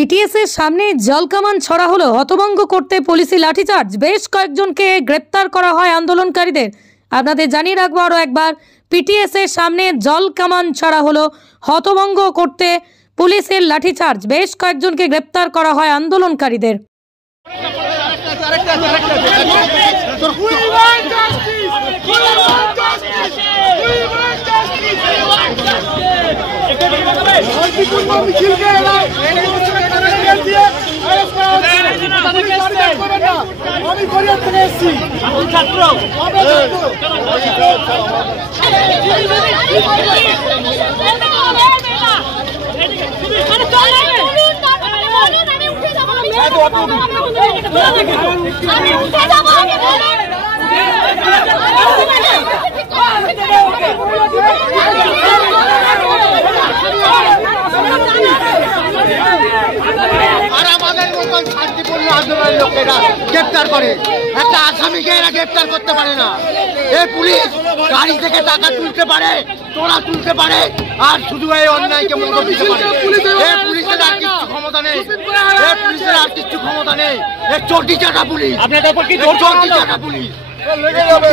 PTS এর সামনে জলকামান ছড়া হলো, হতভম্ব করতে পুলিশি লাঠিচার্জ, বেশ কয়েকজনকে গ্রেপ্তার করা হয় আন্দোলনকারীদের। আপনাদের জানিয়ে রাখবো আরও একবার, পিটিএস এর সামনে জলকামান ছড়া হলো, হতভম্ব করতে পুলিশের লাঠিচার্জ, বেশ কয়েকজনকে গ্রেপ্তার করা হয় আন্দোলনকারীদের। গ্রেপ্তার করে একটা আসামিকে এরা গ্রেপ্তার করতে পারে না। এই পুলিশ গাড়ি থেকে টাকা তুলতে পারে, তোলা তুলতে পারে, আর শুধু এই অন্যায়কে মদত দিতে পারে। এই পুলিশের আর কিছু ক্ষমতা নেই, এই পুলিশের আর কিছু ক্ষমতা নেই। এই চটি চাটা পুলিশ, আপনাদের উপর কি চটি চাটা পুলিশ লেগে যাবে।